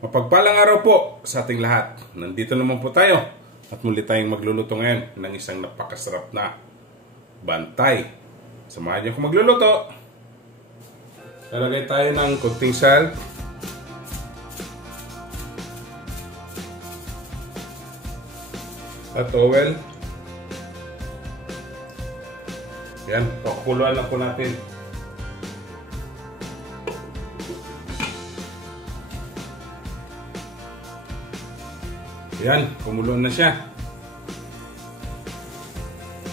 Mapagpalang araw po sa ating lahat. Nandito naman po tayo at muli tayong magluluto ngayon ng isang napakasarap na bantay. Samahan niyo ako magluluto. Lalagay tayo ng konting salt. At oil. Yan, pakukuluan na po natin. Yan, kumulo na siya.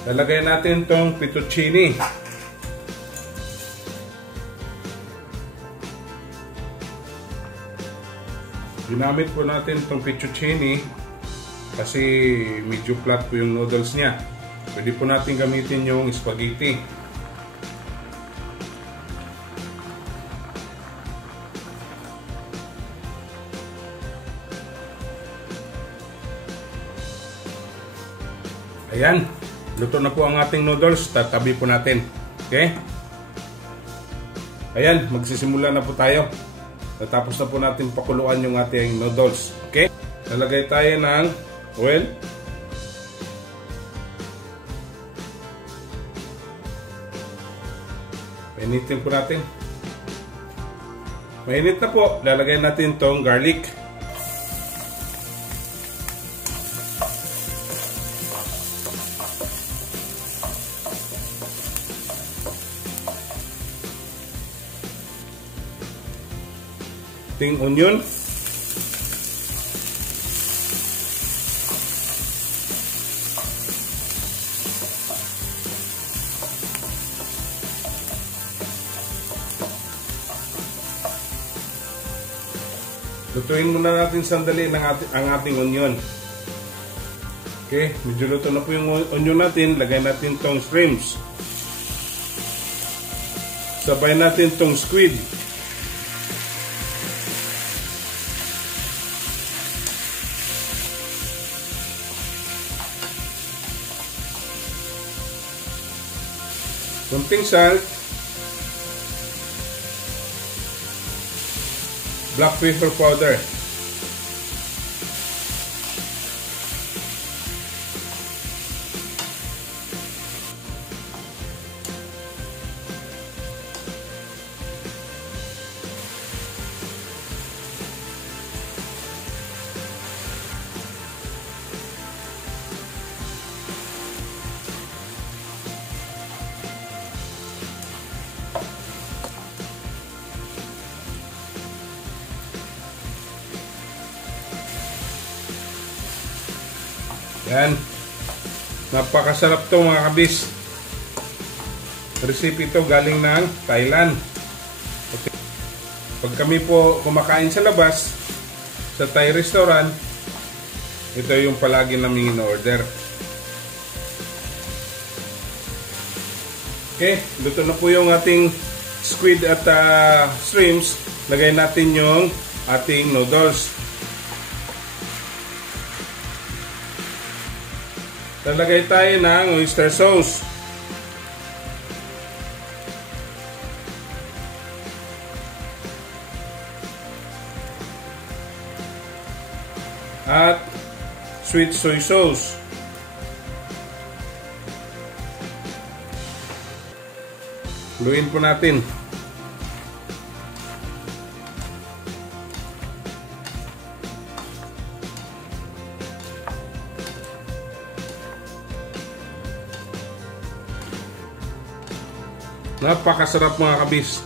Lalagay natin tong fettuccine. Ginamit po natin tong fettuccine kasi medyo flat po yung noodles niya. Pwede po natin gamitin yung spaghetti. Ayan, luto na po ang ating noodles. Tatabi po natin. Okay? Ayan, magsisimula na po tayo. Natapos na po natin pakuluan yung ating noodles. Okay? Lalagay tayo ng oil. Painitin po natin. Mainit na po. Lalagay natin tong garlic. Ting onion. Lutuin muna natin sandali ang ating onion. Okay, medyo luto na po yung onion natin. Lagay natin tong shrimps. Sabay natin tong squid. Konting salt, black pepper powder, yan. Napakasarap to mga kabis. Recipe ito galing ng Thailand. Okay. Pag kami po kumakain sa labas, sa Thai restaurant, ito yung palagi namin in-order. Okay, luto na po yung ating squid at shrimps. Lagay natin yung ating noodles. Lalagay tayo ng oyster sauce. At sweet soy sauce. Haluin po natin. Napakasarap mga kabis.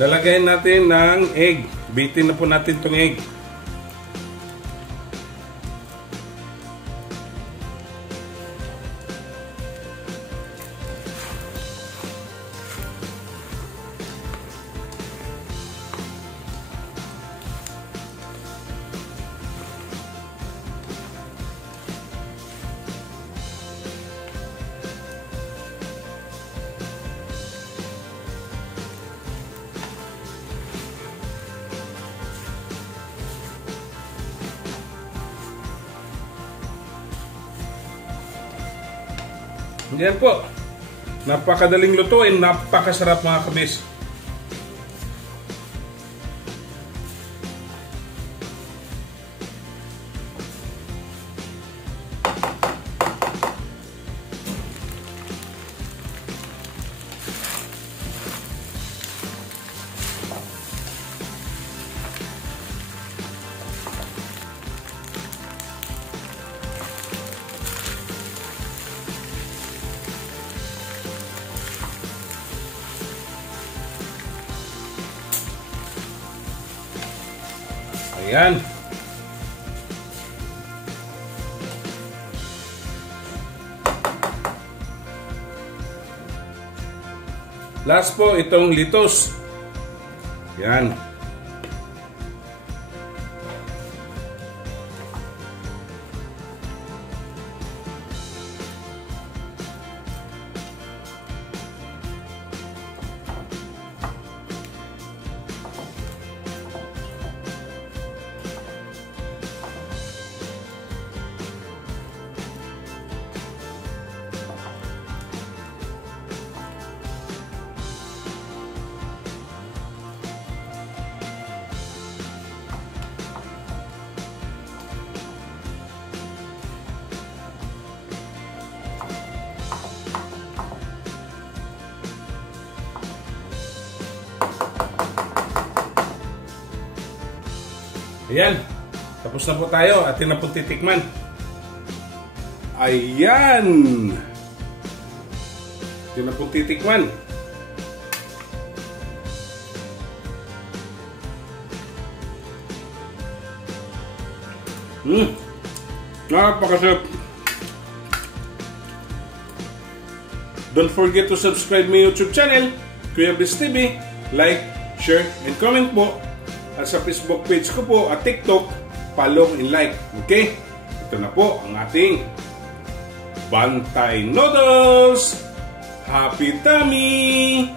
Lalagay natin ng egg. Bitin na po natin itong egg. Yan po. Napakadaling lutuin, napakasarap mga kabis. Ayan. Last po itong litos. Ayan. Ayan, tapos na po tayo. Atin na po titikman. Ayan. Atin na po titikman. Napakasarap. Don't forget to subscribe my YouTube channel, Kuya Biz TV. Like, share, and comment po. At sa Facebook page ko po at TikTok, follow and like. Okay? Ito na po ang ating Bantay Noodles. Happy tummy!